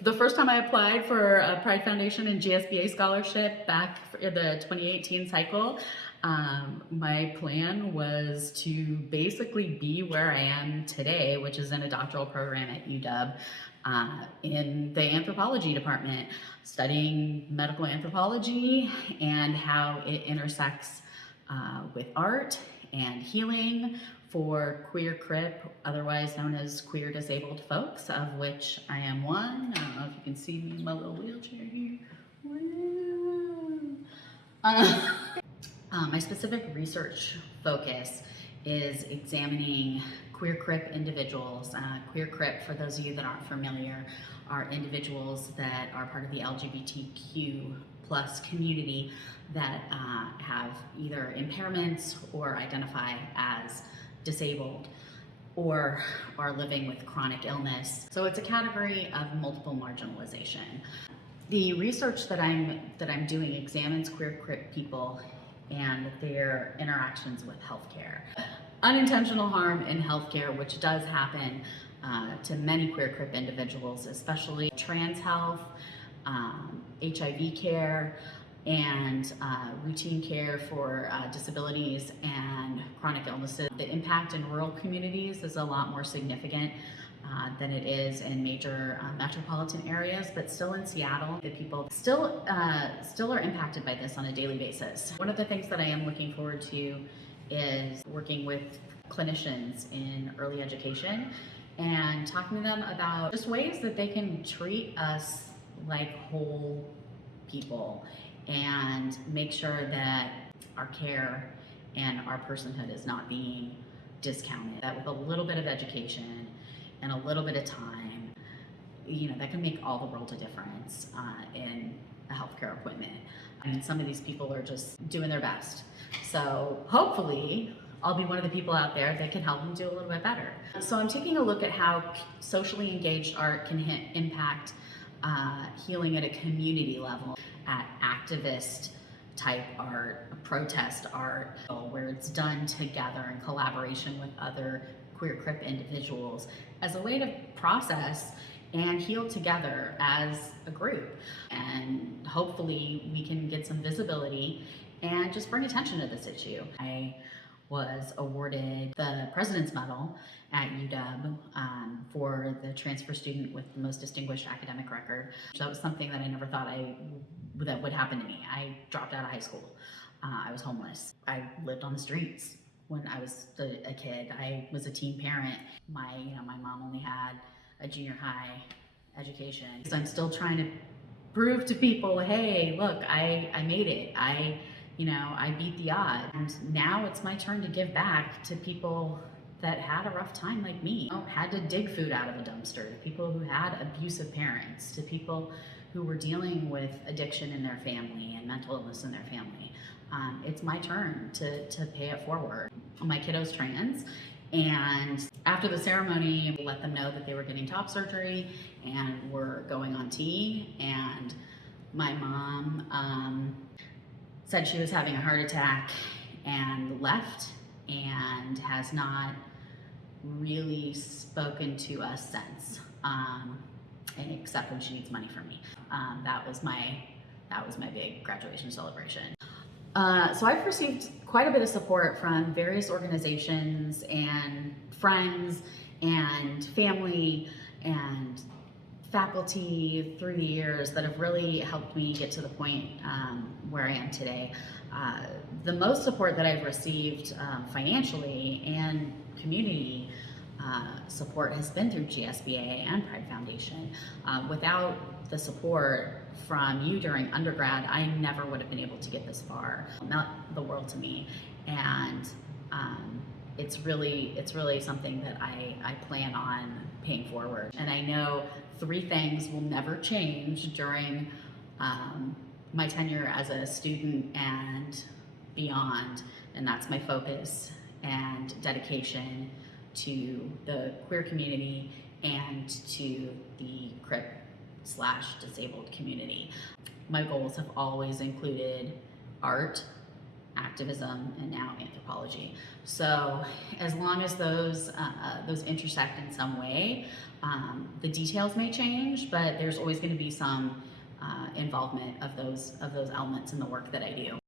the first time I applied for a Pride Foundation and GSBA scholarship back in the 2018 cycle, my plan was to basically be where I am today, which is in a doctoral program at UW in the anthropology department, studying medical anthropology and how it intersects with art and healing for queer crip, otherwise known as queer disabled folks, of which I am one. I don't know if you can see me in my little wheelchair here. My specific research focus is examining queer crip individuals. Queer crip, for those of you that aren't familiar, are individuals that are part of the LGBTQ plus community that have either impairments or identify as disabled or are living with chronic illness. So it's a category of multiple marginalization. The research that I'm doing examines queer crip people and their interactions with healthcare. Unintentional harm in healthcare, which does happen to many queer crip individuals, especially trans health, HIV care, and routine care for disabilities and chronic illnesses. The impact in rural communities is a lot more significant than it is in major metropolitan areas, but still in Seattle, the people still are impacted by this on a daily basis. One of the things that I am looking forward to is working with clinicians in early education and talking to them about just ways that they can treat us like whole people and make sure that our care and our personhood is not being discounted. That with a little bit of education and a little bit of time, that can make all the world a difference in a healthcare appointment. I mean, some of these people are just doing their best. So hopefully I'll be one of the people out there that can help them do a little bit better. So I'm taking a look at how socially engaged art can impact healing at a community level, at activist type art, protest art, where it's done together in collaboration with other queer crip individuals as a way to process and heal together as a group. And hopefully we can get some visibility and just bring attention to this issue. I was awarded the President's Medal at UW for the transfer student with the most distinguished academic record. So that was something that I never thought that would happen to me. I dropped out of high school. I was homeless. I lived on the streets when I was a kid. I was a teen parent. My mom only had a junior high education. So I'm still trying to prove to people, hey, look, I made it. I beat the odds. And now it's my turn to give back to people that had a rough time like me. Had to dig food out of a dumpster, to people who had abusive parents, to people who were dealing with addiction in their family and mental illness in their family. It's my turn to pay it forward. My kiddo's trans, and after the ceremony, we let them know that they were getting top surgery and were going on T, and my mom said she was having a heart attack and left, and has not really spoken to us since, except when she needs money from me. That was my big graduation celebration. So I've received quite a bit of support from various organizations and friends and family and faculty through the years that have really helped me get to the point where I am today. The most support that I've received financially and community support has been through GSBA and Pride Foundation. Without the support from you during undergrad, I never would have been able to get this far. It meant the world to me, and it's really something that I plan on paying forward. And I know 3 things will never change during my tenure as a student and beyond, and that's my focus and dedication to the queer community and to the CRIP/disabled community. My goals have always included art, activism, and now anthropology. So as long as those intersect in some way, the details may change, but there's always going to be some involvement of those elements in the work that I do.